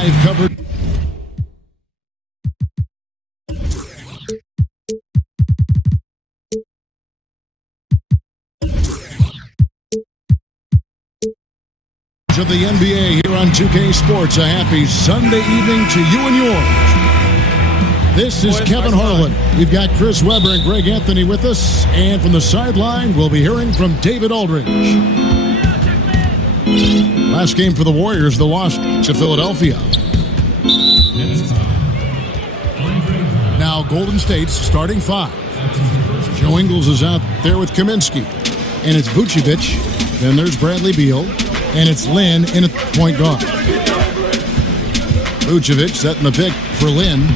live coverage of the NBA here on 2K Sports. A happy Sunday evening to you and yours. This is Kevin Harlan. We've got Chris Webber and Greg Anthony with us. And from the sideline, we'll be hearing from David Aldridge. Last game for the Warriors, the loss to Philadelphia. Now Golden State's starting five. Joe Ingles is out there with Kaminsky. And it's Vucevic. Then there's Bradley Beal. And it's Lin in at point guard. Vucevic setting the pick for Lin.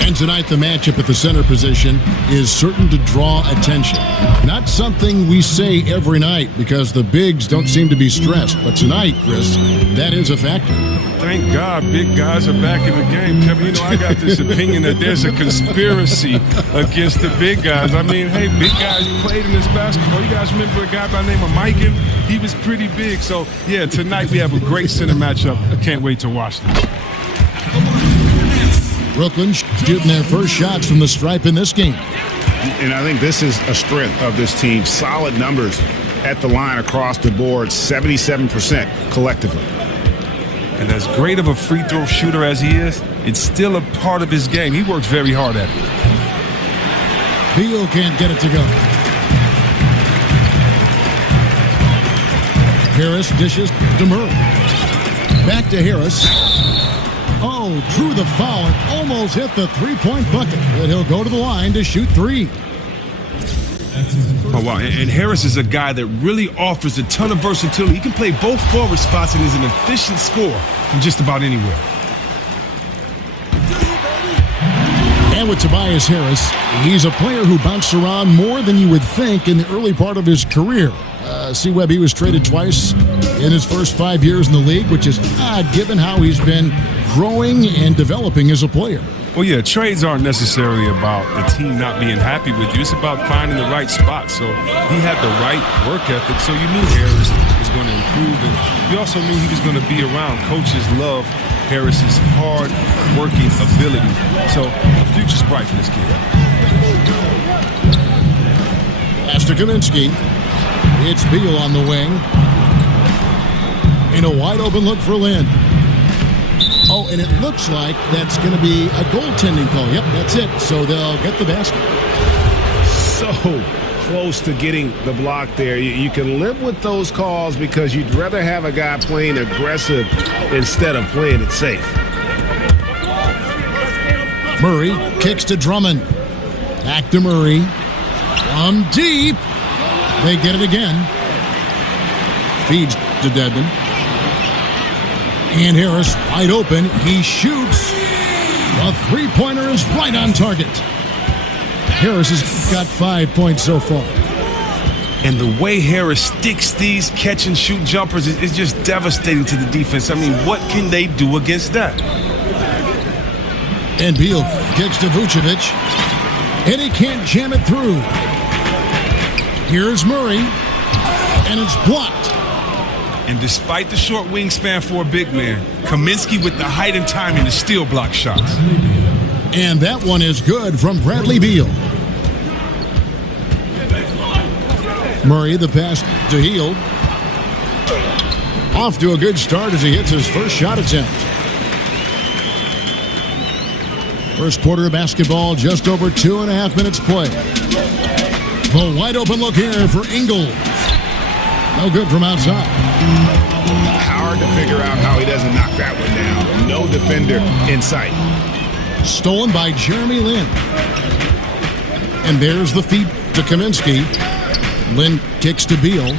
And tonight the matchup at the center position is certain to draw attention. Not something we say every night because the bigs don't seem to be stressed. But tonight, Chris, that is a factor. Thank God big guys are back in the game. Kevin, you know, I got this opinion that there's a conspiracy against the big guys. I mean, hey, big guys played in this basketball. You guys remember a guy by the name of Mikan? He was pretty big. So, yeah, tonight we have a great center matchup. I can't wait to watch them. Brooklyn shooting their first shots from the stripe in this game. And I think this is a strength of this team. Solid numbers at the line across the board, 77% collectively. And as great of a free throw shooter as he is, it's still a part of his game. He works very hard at it. Beal can't get it to go. Harris dishes to Murray. Back to Harris. Oh, drew the foul and almost hit the three-point bucket. But he'll go to the line to shoot three. Oh, wow. And Harris is a guy that really offers a ton of versatility. He can play both forward spots and is an efficient scorer from just about anywhere. And with Tobias Harris, he's a player who bounced around more than you would think in the early part of his career. C-Webb, he was traded twice in his first 5 years in the league, which is odd given how he's been growing and developing as a player. Well, yeah, trades aren't necessarily about the team not being happy with you. It's about finding the right spot. So he had the right work ethic, so you knew Harris was going to improve. And you also knew he was going to be around. Coaches love Harris's hard-working ability. So the future's bright for this kid. Pass to Kaminsky. It's Beal on the wing. In a wide-open look for Lin. Oh, and it looks like that's going to be a goaltending call. Yep, that's it. So they'll get the basket. So close to getting the block there. You can live with those calls because you'd rather have a guy playing aggressive instead of playing it safe. Murray kicks to Drummond. Back to Murray. From deep. They get it again. Feeds to Dedmon. And Harris wide open. He shoots. The three-pointer is right on target. Harris has got 5 points so far. And the way Harris sticks these catch-and-shoot jumpers is just devastating to the defense. I mean, what can they do against that? And Beal kicks to Vucevic. And he can't jam it through. Here's Murray. And it's blocked. And despite the short wingspan for a big man, Kaminsky with the height and timing to steal block shots. And that one is good from Bradley Beal. Murray, the pass to Hield. Off to a good start as he hits his first shot attempt. First quarter of basketball, just over 2.5 minutes play. The wide open look here for Ingles. No good from outside. Hard to figure out how he doesn't knock that one down. No defender in sight. Stolen by Jeremy Lin. And there's the feed to Kaminsky. Lin kicks to Beal.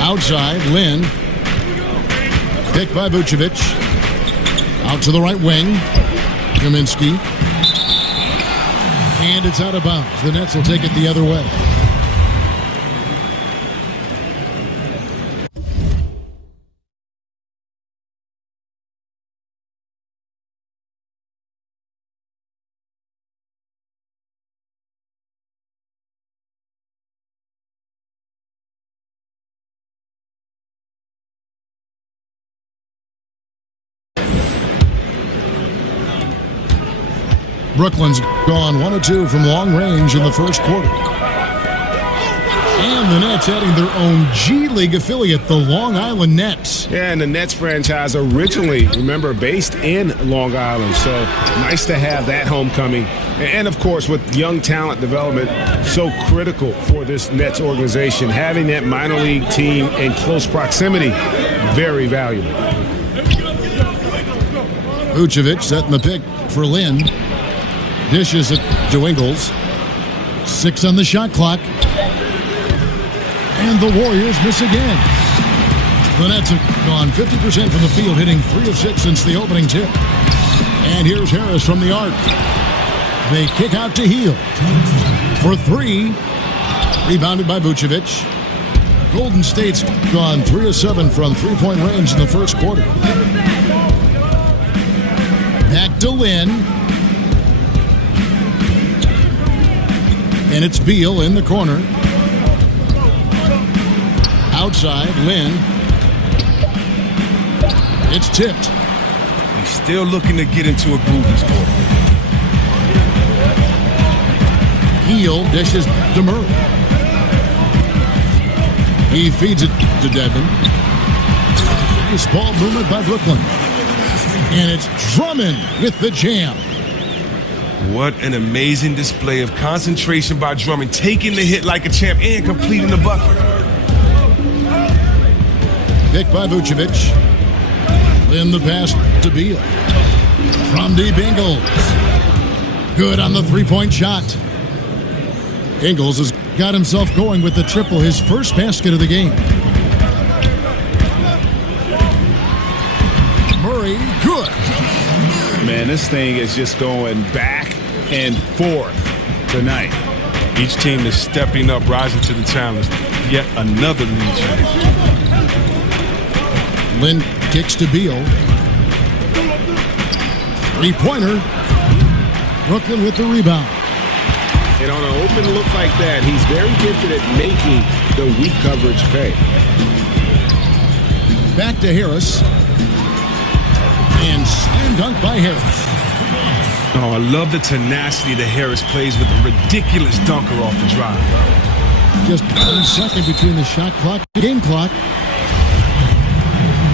Outside, Lin. Picked by Vucevic. Out to the right wing. Kaminsky. And it's out of bounds. The Nets will take it the other way. Brooklyn's gone 1 of 2 from long range in the first quarter. And the Nets adding their own G League affiliate, the Long Island Nets. Yeah, and the Nets franchise originally, remember, based in Long Island. So nice to have that homecoming. And, of course, with young talent development, so critical for this Nets organization. Having that minor league team in close proximity, very valuable. Vucevic setting the pick for Lynn. Dishes it to Ingles. 6 on the shot clock. And the Warriors miss again. The Nets have gone 50% from the field, hitting 3 of 6 since the opening tip. And here's Harris from the arc. They kick out to Hield for 3. Rebounded by Vucevic. Golden State's gone 3 of 7 from three-point range in the first quarter. Back to Lynn. And it's Beal in the corner. Outside, Lynn. It's tipped. He's still looking to get into a groove this quarter. Hield dishes to Murray. He feeds it to Dedmon. Nice ball movement by Brooklyn. And it's Drummond with the jam. What an amazing display of concentration by Drummond, taking the hit like a champ and completing the bucket. Pick by Vucevic. In the pass to Beal. From deep, Ingles. Good on the three-point shot. Ingles has got himself going with the triple, his first basket of the game. Murray, good. Man, this thing is just going back and forth tonight. Each team is stepping up, rising to the challenge. Yet another lead change. Lynn kicks to Beal. Three-pointer. Brooklyn with the rebound. And on an open look like that, he's very gifted at making the weak coverage pay. Back to Harris. And slam dunk by Harris. Oh, I love the tenacity that Harris plays with a ridiculous dunker off the drive. Just 1 second between the shot clock and game clock.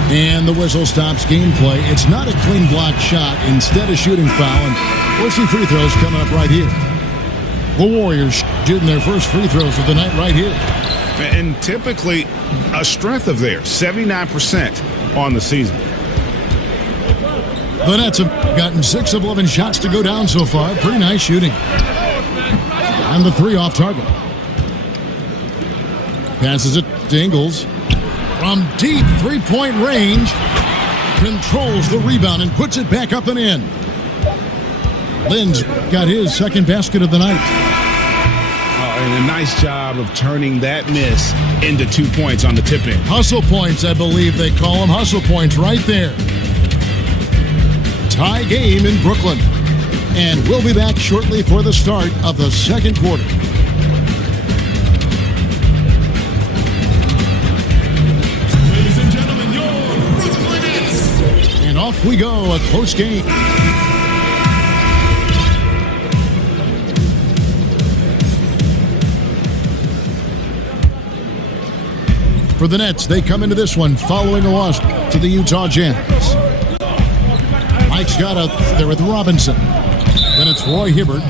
And the whistle stops gameplay. It's not a clean block shot. Instead, a shooting foul. And we'll see free throws coming up right here. The Warriors shooting their first free throws of the night right here. And typically a strength of theirs, 79% on the season. The Nets have gotten 6 of 11 shots to go down so far. Pretty nice shooting. And the 3 off target. Passes it to Ingles. From deep three-point range. Controls the rebound and puts it back up and in. Lynn's got his second basket of the night. And a nice job of turning that miss into 2 points on the tip-in. Hustle points, I believe they call them. Hustle points right there. Tie game in Brooklyn. And we'll be back shortly for the start of the second quarter. Ladies and gentlemen, your Brooklyn Nets. And off we go, a close game. For the Nets, they come into this one following a loss to the Utah Jazz. Mike Scott out there with Robinson. Then it's Roy Hibbert,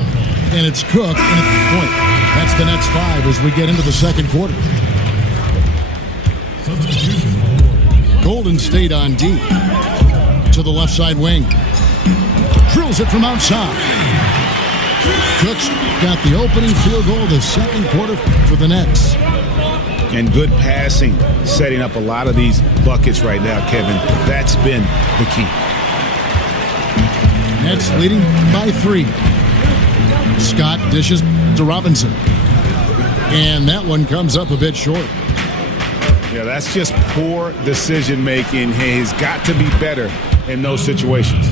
and it's Cook, and it's point. That's the Nets 5 as we get into the second quarter. Golden State on D. To the left side wing. Drills it from outside. Cook's got the opening field goal of the second quarter for the Nets. And good passing, setting up a lot of these buckets right now, Kevin. That's been the key. Nets leading by 3. Scott dishes to Robinson. And that one comes up a bit short. Yeah, that's just poor decision-making. He's got to be better in those situations.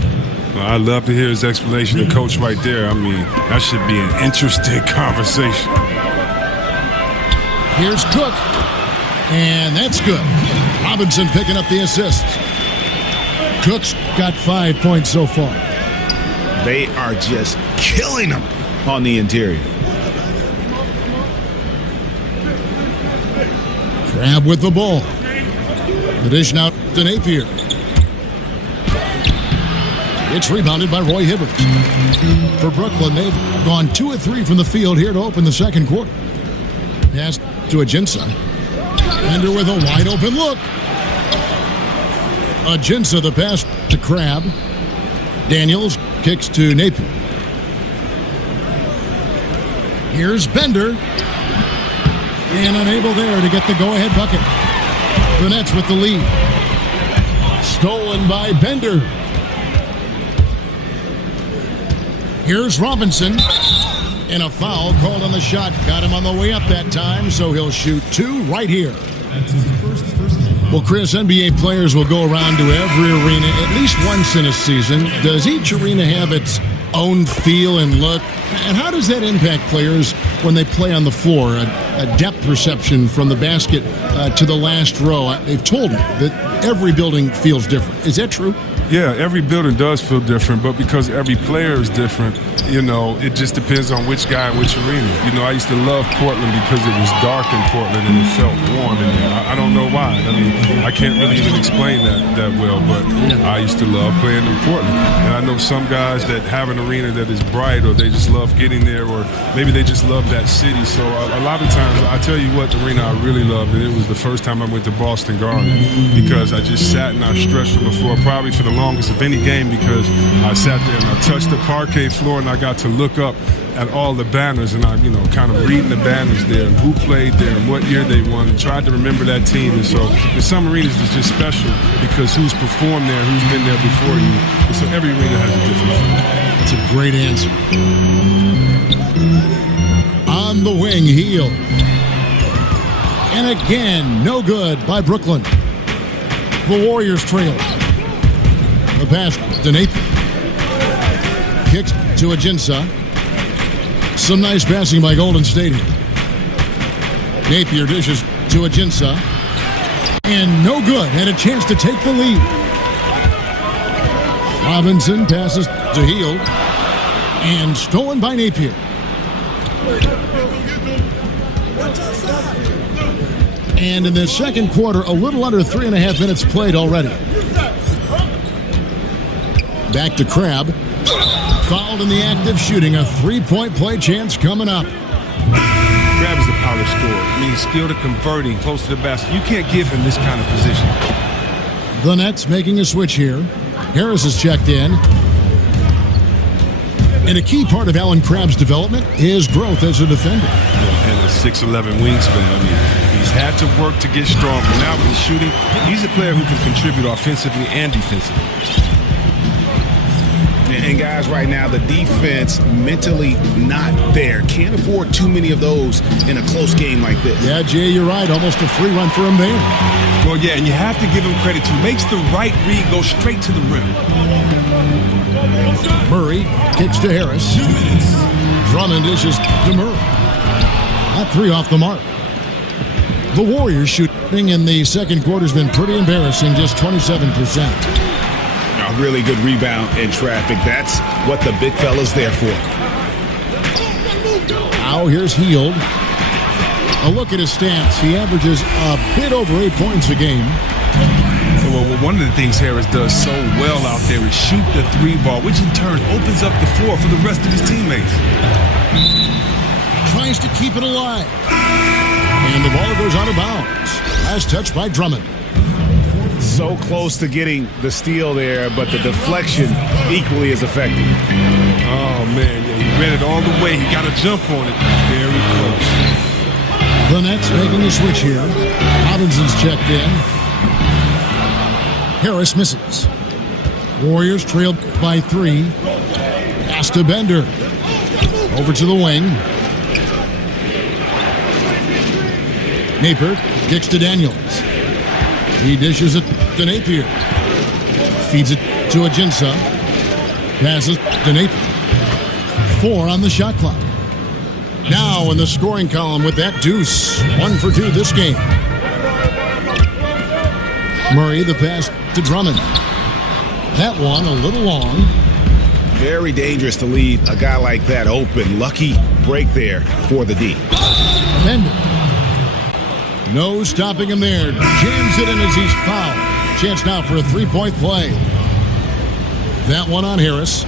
Well, I'd love to hear his explanation to Coach right there. I mean, that should be an interesting conversation. Here's Cook. And that's good. Robinson picking up the assist. Cook's got 5 points so far. They are just killing them on the interior. Crab with the ball. The dish now to Napier. It's rebounded by Roy Hibbert. For Brooklyn, they've gone 2 of 3 from the field here to open the second quarter. Pass to Ajinça. Bender with a wide open look. Ajinça the pass to Crab. Daniels kicks to Napier. Here's Bender. And unable there to get the go-ahead bucket. The Nets with the lead. Stolen by Bender. Here's Robinson. And a foul called on the shot. Got him on the way up that time, so he'll shoot 2 right here. Well, Chris, NBA players will go around to every arena at least once in a season. Does each arena have its own feel and look? And how does that impact players when they play on the floor? A depth perception from the basket to the last row. They've told me that every building feels different. Is that true? Yeah, every building does feel different, but because every player is different, you know, it just depends on which guy and which arena. You know, I used to love Portland because it was dark in Portland and it felt warm in there. I don't know why. I mean, I can't really even explain that well, but I used to love playing in Portland. And I know some guys that have an arena that is bright, or they just love getting there, or maybe they just love that city. So a lot of times, I tell you what arena I really loved, and it was the first time I went to Boston Garden, because I just sat in our stretch room before, probably for the longest of any game, because I sat there and I touched the parquet floor and I got to look up at all the banners, and I, you know, kind of reading the banners there and who played there and what year they won, and tried to remember that team. And so in some arenas it's just special because who's performed there, who's been there before you. And so every arena has a different feel. That's a great answer. On the wing, Heel. And again, no good by Brooklyn. The Warriors trail. The pass to Napier. Kicks to Ajinça. Some nice passing by Golden State here. Napier dishes to Ajinça. And no good. Had a chance to take the lead. Robinson passes to Heel. And stolen by Napier. And in the second quarter, a little under 3.5 minutes played already. Back to Crab. Fouled in the act of shooting. A 3-point play chance coming up. Crab is the polished scorer. I mean, he's skilled at converting close to the basket. You can't give him this kind of position. The Nets making a switch here. Harris is checked in. And a key part of Allen Crabbe's development is growth as a defender. And a 6'11" wingspan. I mean, he's had to work to get stronger. Now with his shooting, he's a player who can contribute offensively and defensively. And guys, right now, the defense mentally not there. Can't afford too many of those in a close game like this. Yeah, Jay, you're right. Almost a free run for him there. Well, yeah, and you have to give him credit, too. Makes the right read go straight to the rim. Murray kicks to Harris. 2 minutes. Drummond dishes to Murray. That 3 off the mark. The Warriors shooting in the second quarter has been pretty embarrassing, just 27%. A really good rebound in traffic. That's what the big fella's there for. Now here's Hield. A look at his stats. He averages a bit over 8 points a game. Well, one of the things Harris does so well out there is shoot the 3-ball, which in turn opens up the floor for the rest of his teammates. Tries to keep it alive. And the ball goes out of bounds. Last touch by Drummond. So close to getting the steal there, but the deflection equally as effective. Oh, man. Yeah, he ran it all the way. He got a jump on it. Very close. The Nets making a switch here. Robinson's checked in. Harris misses. Warriors trailed by 3. Pass to Bender. Over to the wing. Napier kicks to Daniels. He dishes it to Napier. Feeds it to Ajinça. Passes to Napier. 4 on the shot clock. Now in the scoring column with that deuce. 1 for 2 this game. Murray the pass to Drummond. That one a little long. Very dangerous to leave a guy like that open. Lucky break there for the D. Bender. No stopping him there. Jams it in as he's fouled. Chance now for a three-point play. That one on Harris.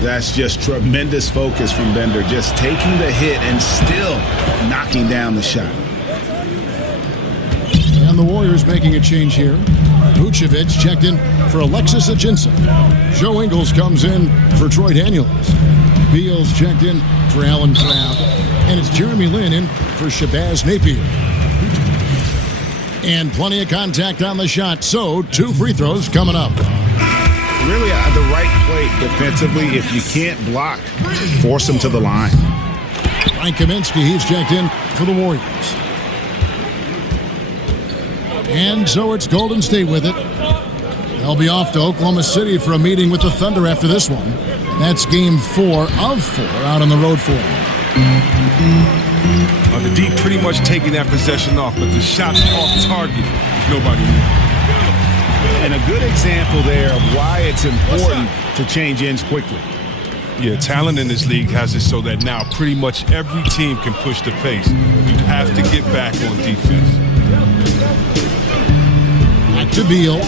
That's just tremendous focus from Bender. Just taking the hit and still knocking down the shot. And the Warriors making a change here. Vucevic checked in for Alexis Ajinça. Joe Ingles comes in for Troy Daniels. Beals checked in for Alan Crabb. And it's Jeremy Lin in for Shabazz Napier. And plenty of contact on the shot. So, 2 free throws coming up. Really at the right play defensively. If you can't block, force them to the line. Frank Kaminsky, he's checked in for the Warriors. And so it's Golden State with it. They'll be off to Oklahoma City for a meeting with the Thunder after this one. That's game 4 of 4 out on the road for them. The D pretty much taking that possession off, but the shot's off target. Nobody knew. And a good example there of why it's important to change ends quickly. Yeah, talent in this league has it so that now pretty much every team can push the pace. You have to get back on defense. Back to Beal.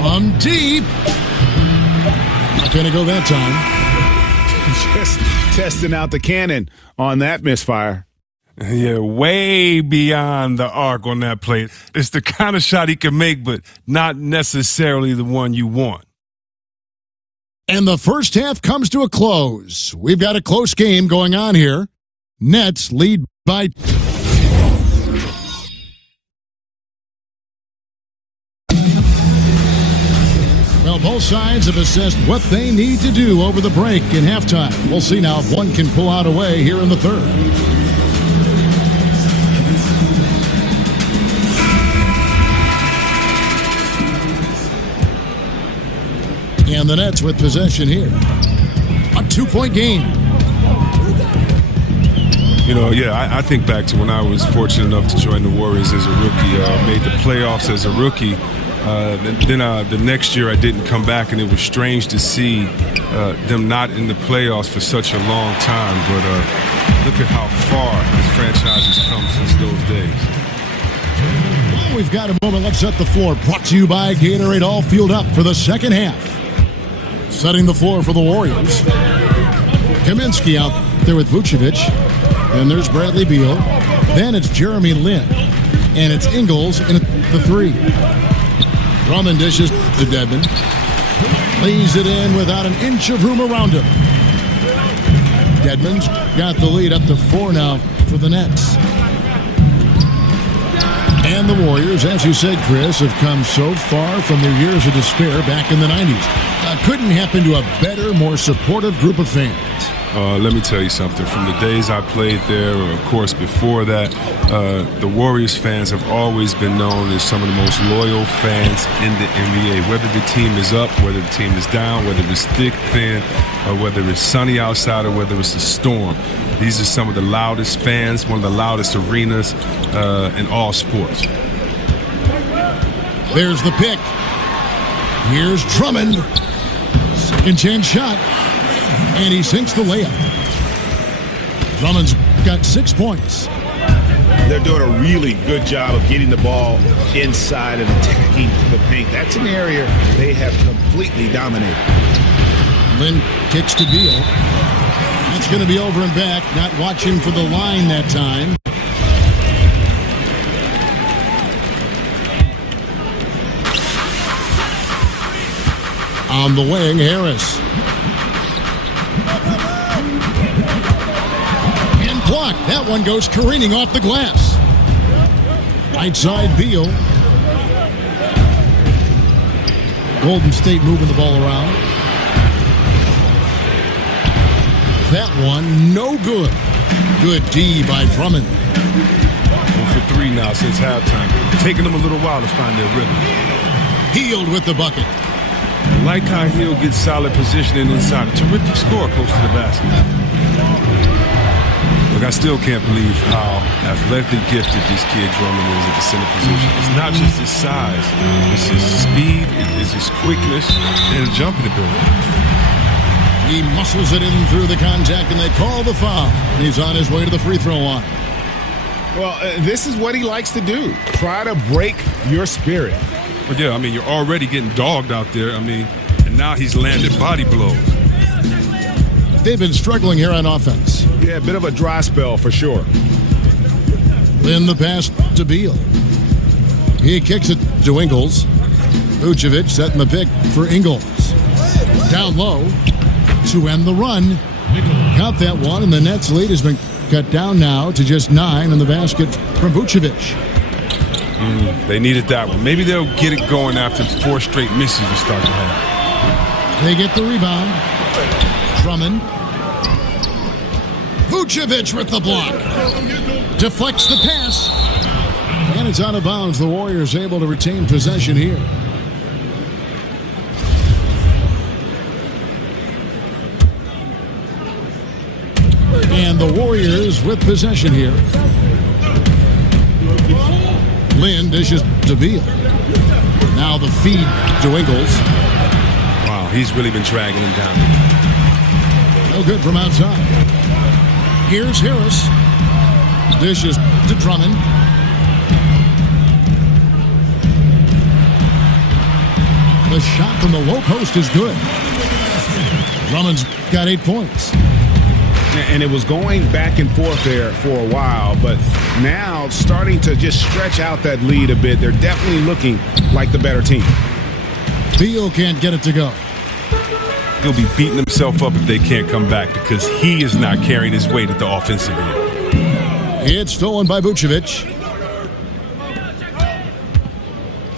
From deep. Not going to go that time. Just testing out the cannon on that misfire. Yeah, way beyond the arc on that play. It's the kind of shot he can make, but not necessarily the one you want. And the first half comes to a close. We've got a close game going on here. Nets lead by... Well, both sides have assessed what they need to do over the break in halftime. We'll see now if one can pull out a way here in the third. And the Nets with possession here. A 2-point game. You know, yeah, I think back to when I was fortunate enough to join the Warriors as a rookie, made the playoffs as a rookie. Then the next year I didn't come back, and it was strange to see them not in the playoffs for such a long time. But look at how far this franchise has come since those days. Well, we've got a moment. Let's set the floor. Brought to you by Gatorade, all fueled up for the second half. Setting the floor for the Warriors. Kaminsky out there with Vucevic. And there's Bradley Beal. Then it's Jeremy Lin. And it's Ingles in the 3. Drummond dishes to Dedmon. Lays it in without an inch of room around him. Dedmon's got the lead up to 4 now for the Nets. And the Warriors, as you said, Chris, have come so far from their years of despair back in the 90s. Couldn't happen to a better, more supportive group of fans. Let me tell you something. From the days I played there, or of course before that, the Warriors fans have always been known as some of the most loyal fans in the NBA. Whether the team is up, whether the team is down, whether it's thick, thin, or whether it's sunny outside, or whether it's a storm. These are some of the loudest fans, one of the loudest arenas in all sports. There's the pick. Here's Drummond. Second chance shot. And he sinks the layup. Drummond's got 6 points. They're doing a really good job of getting the ball inside and attacking the paint. That's an area they have completely dominated. Lin kicks to Beal. That's going to be over and back. Not watching for the line that time. On the wing, Harris. And blocked. That one goes careening off the glass. Right side, Beal. Golden State moving the ball around. That one, no good. Good D by Drummond. 1 for 3 now since halftime. Taking them a little while to find their rhythm. Healed with the bucket. Like how he'll get solid positioning inside. A terrific score close to the basket. Look, I still can't believe how athletically gifted this kid Drummond is at the center position. It's not just his size. It's his speed, it's his quickness, and his jumping ability. He muscles it in through the contact, and they call the foul. He's on his way to the free throw line. Well, this is what he likes to do. Try to break your spirit. But yeah, I mean, you're already getting dogged out there. I mean, and now he's landed body blows. They've been struggling here on offense. Yeah, a bit of a dry spell for sure. Then the pass to Beal. He kicks it to Ingles. Vucevic setting the pick for Ingles. Down low to end the run. Count that one, and the Nets' lead has been cut down now to just 9 in the basket from Vucevic. They needed that one. Maybe they'll get it going after 4 straight misses to start the half. They get the rebound. Drummond. Vucevic with the block. Deflects the pass. And it's out of bounds. The Warriors able to retain possession here. And the Warriors with possession here. Lynn dishes to Beal. Now the feed to Ingles. Wow, he's really been dragging him down. No good from outside. Here's Harris. Dishes to Drummond. The shot from the low post is good. Drummond's got 8 points. And it was going back and forth there for a while, but now starting to just stretch out that lead a bit. They're definitely looking like the better team. Beal can't get it to go. He'll be beating himself up if they can't come back because he is not carrying his weight at the offensive end. It's stolen by Vucevic.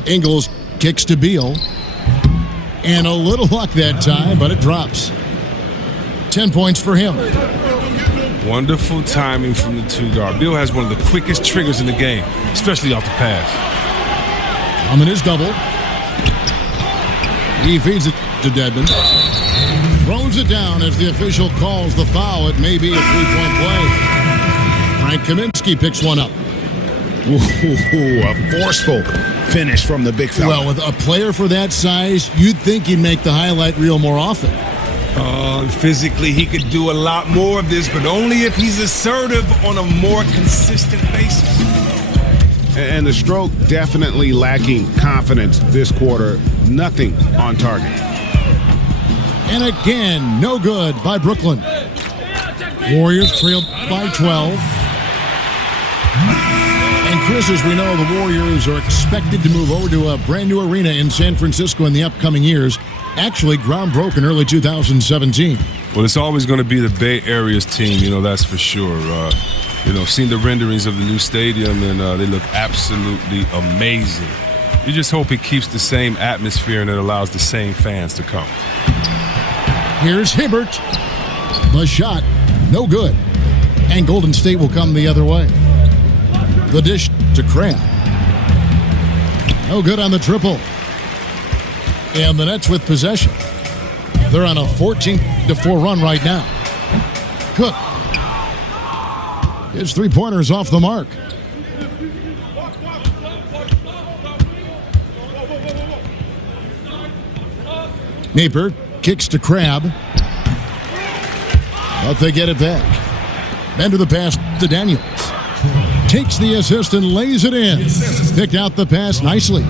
Ingles kicks to Beal. And a little luck that time, but it drops. 10 points for him. Wonderful timing from the 2 guard. Beal has one of the quickest triggers in the game, especially off the pass. Drummond is double. He feeds it to Dedmon. Throws it down as the official calls the foul. It may be a 3-point play. Frank Kaminsky picks one up. Ooh, a forceful finish from the big fella. Well, with a player for that size, you'd think he'd make the highlight reel more often. Physically, he could do a lot more of this, but only if he's assertive on a more consistent basis. And the stroke definitely lacking confidence this quarter. Nothing on target. And again, no good by Brooklyn. Warriors trailed by 12. And Chris, as we know, the Warriors are expected to move over to a brand new arena in San Francisco in the upcoming years. Actually, ground broke in early 2017. Well, it's always going to be the Bay Area's team, that's for sure. I've seen the renderings of the new stadium, and they look absolutely amazing. You just hope it keeps the same atmosphere and it allows the same fans to come. Here's Hibbert. The shot, no good. And Golden State will come the other way. The dish to Crab. No good on the triple. And the Nets with possession. They're on a 14-4 run right now. Cook. His three-pointer is off the mark. Napier kicks to Crab. But they get it back. Bender the pass to Daniels. Takes the assist and lays it in. Picked out the pass nicely.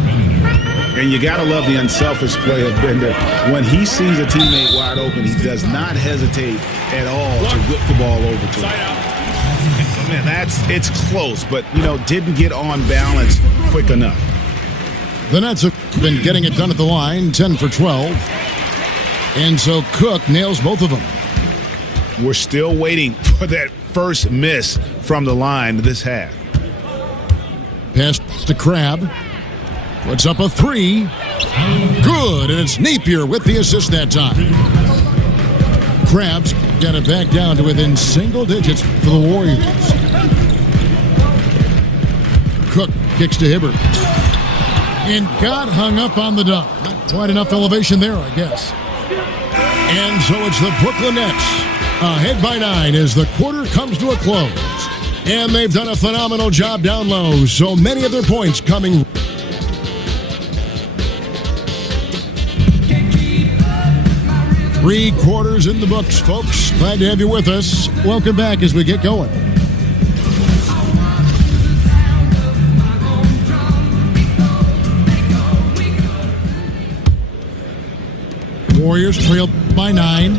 And you got to love the unselfish play of Bender. When he sees a teammate wide open, he does not hesitate at all to whip the ball over to him. Man, it's close, but, didn't get on balance quick enough. The Nets have been getting it done at the line, 10 for 12. And so Cook nails both of them. We're still waiting for that first miss from the line this half. Pass to Crab. Puts up a three. Good, and it's Napier with the assist that time. Crab's got it back down to within single digits for the Warriors. Cook kicks to Hibbert. And got hung up on the dunk. Not quite enough elevation there, I guess. And so it's the Brooklyn Nets ahead by 9 as the quarter comes to a close. And they've done a phenomenal job down low. So many of their points coming. Three quarters in the books, folks. Glad to have you with us. Welcome back as we get going. Warriors trailed by 9.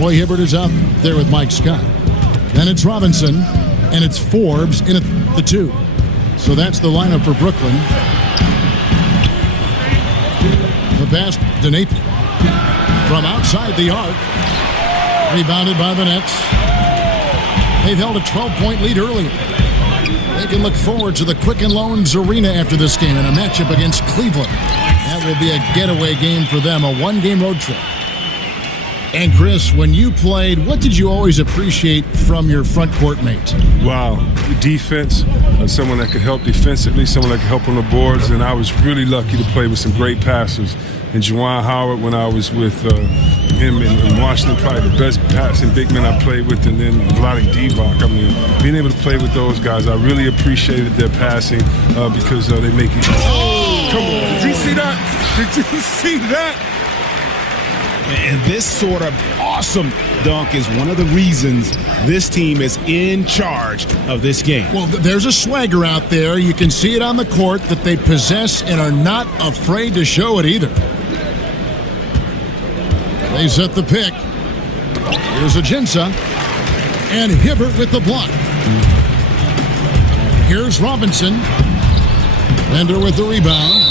Roy Hibbert is out there with Mike Scott. Then it's Robinson, and it's Forbes in at the 2. So that's the lineup for Brooklyn. The pass to Napier. From outside the arc. Rebounded by the Nets. They've held a 12-point lead earlier. They can look forward to the Quicken Loans Arena after this game in a matchup against Cleveland. That will be a getaway game for them, a one-game road trip. And Chris, when you played, what did you always appreciate from your front court mates? Wow, defense, someone that could help defensively, someone that could help on the boards, and I was really lucky to play with some great passers. And Juwan Howard, when I was with him in Washington, probably the best passing big man I played with, and then Vlade Divac. I mean, being able to play with those guys, I really appreciated their passing because they make it. Oh, come on! Did you see that? Did you see that? And this sort of awesome dunk is one of the reasons this team is in charge of this game. Well, there's a swagger out there. You can see it on the court that they possess and are not afraid to show it either. They set the pick. Here's Ajinça. And Hibbert with the block. Here's Robinson. Bender with the rebound.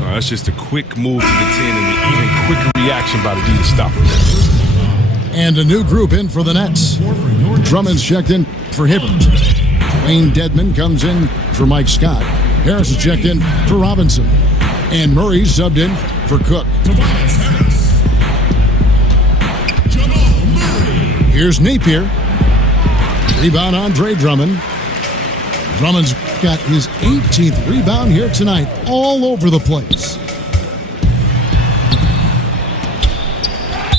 That's just a quick move to the 10 and an even quicker reaction by the D to stop him. And a new group in for the Nets. Drummond's checked in for Hibbert. Wayne Dedmon comes in for Mike Scott. Harris is checked in for Robinson. And Murray subbed in for Cook. Here's Napier. Rebound Andre Drummond. Drummond's got his 18th rebound here tonight, all over the place.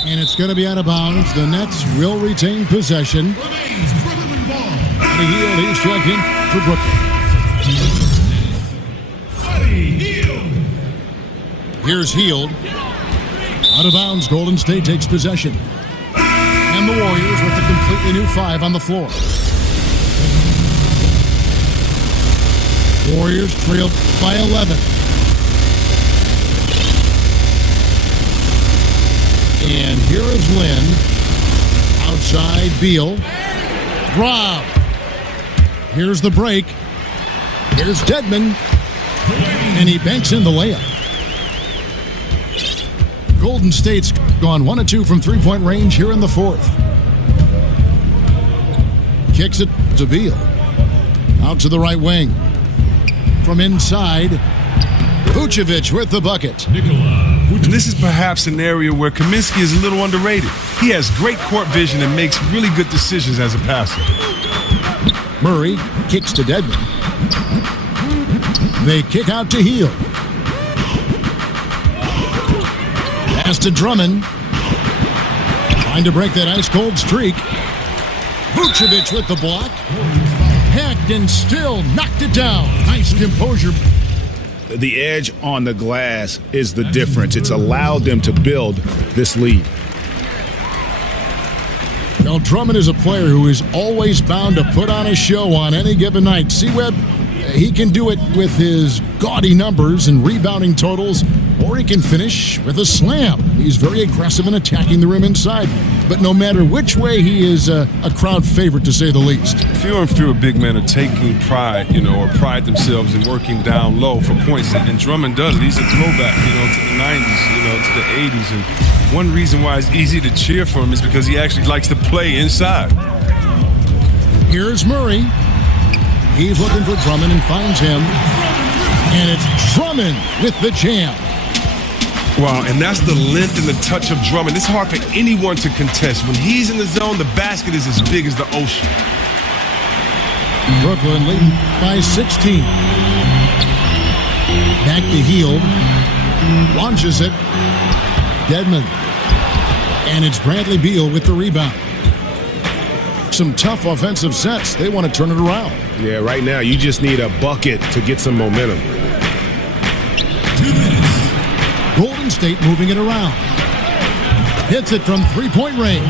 And it's going to be out of bounds. The Nets will retain possession. Out of Hield, he's checked in for Brooklyn. Here's Hield. Out of bounds, Golden State takes possession. And the Warriors with a completely new 5 on the floor. Warriors trailed by 11. And here is Lynn. Outside Beal. Rob. Here's the break. Here's Dedmon. And he banks in the layup. Golden State's gone 1 of 2 from three-point range here in the fourth. Kicks it to Beal. Out to the right wing. From inside, Vucevic with the bucket. And this is perhaps an area where Kaminsky is a little underrated. He has great court vision and makes really good decisions as a passer. Murray kicks to Dedmon. They kick out to Hield. Pass to Drummond. Trying to break that ice-cold streak. Vucevic with the block. Hacked and still knocked it down. Nice composure. The edge on the glass is the difference. It's allowed them to build this lead. Now, Drummond is a player who is always bound to put on a show on any given night. C-Web, he can do it with his gaudy numbers and rebounding totals, or he can finish with a slam. He's very aggressive in attacking the rim inside. But no matter which way, he is a crowd favorite, to say the least. Fewer and fewer big men are taking pride, or pride themselves in working down low for points. And Drummond does it. He's a throwback, to the 90s, to the 80s. And one reason why it's easy to cheer for him is because he actually likes to play inside. Here's Murray. He's looking for Drummond and finds him. And it's Drummond with the jam. Wow, and that's the length and the touch of Drummond. It's hard for anyone to contest. When he's in the zone, the basket is as big as the ocean. Brooklyn leading by 16. Back to Hield. Launches it. Dedmon. And it's Bradley Beal with the rebound. Some tough offensive sets. They want to turn it around. Yeah, right now you just need a bucket to get some momentum. 2 minutes. Golden State moving it around. Hits it from three-point range.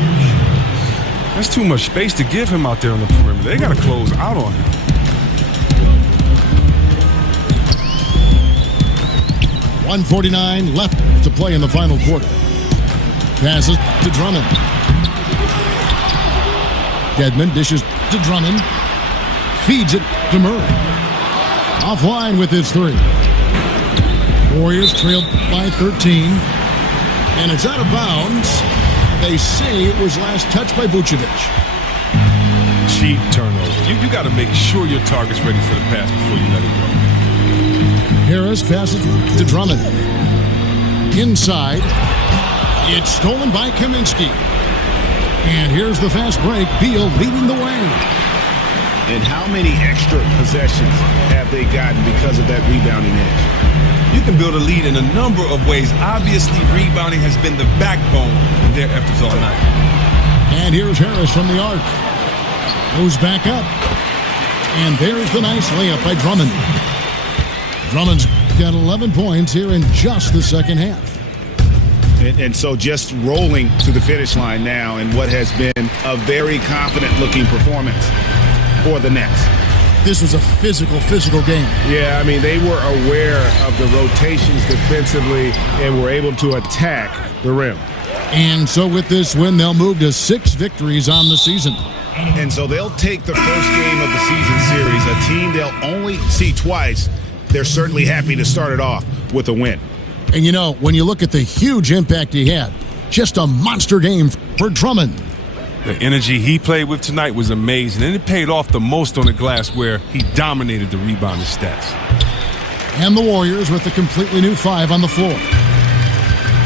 That's too much space to give him out there on the perimeter. They got to close out on him. .149 left to play in the final quarter. Passes to Drummond. Dedmon dishes to Drummond. Feeds it to Murray. Offline with his three. Warriors trailed by 13. And it's out of bounds. They say it was last touched by Vucevic. Cheap turnover. You got to make sure your target's ready for the pass before you let it go. Harris passes to Drummond. Inside. It's stolen by Kaminsky. And here's the fast break. Beal leading the way. And how many extra possessions have they gotten because of that rebounding edge? You can build a lead in a number of ways. Obviously, rebounding has been the backbone of their efforts all night. And here's Harris from the arc. Goes back up. And there's the nice layup by Drummond. Drummond's got 11 points here in just the second half. And so just rolling to the finish line now in what has been a very confident-looking performance for the Nets. This was a physical game. Yeah, I mean, they were aware of the rotations defensively and were able to attack the rim. And so with this win, they'll move to 6 victories on the season. And so they'll take the first game of the season series, a team they'll only see twice. They're certainly happy to start it off with a win. And you know, when you look at the huge impact he had, just a monster game for Drummond. The energy he played with tonight was amazing, and it paid off the most on the glass where he dominated the rebounding stats. And the Warriors with a completely new 5 on the floor.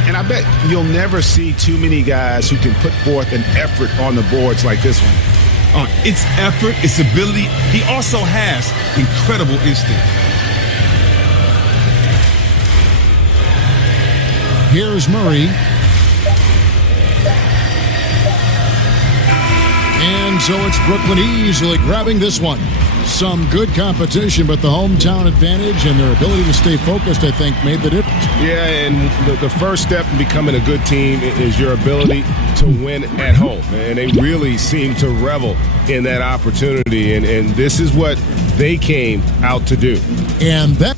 And I bet you'll never see too many guys who can put forth an effort on the boards like this one. It's effort, it's ability. He also has incredible instinct. Here's Murray. And so it's Brooklyn easily grabbing this one. Some good competition, but the hometown advantage and their ability to stay focused, I think, made the difference. Yeah, and the first step in becoming a good team is your ability to win at home. And they really seem to revel in that opportunity. And this is what they came out to do. And that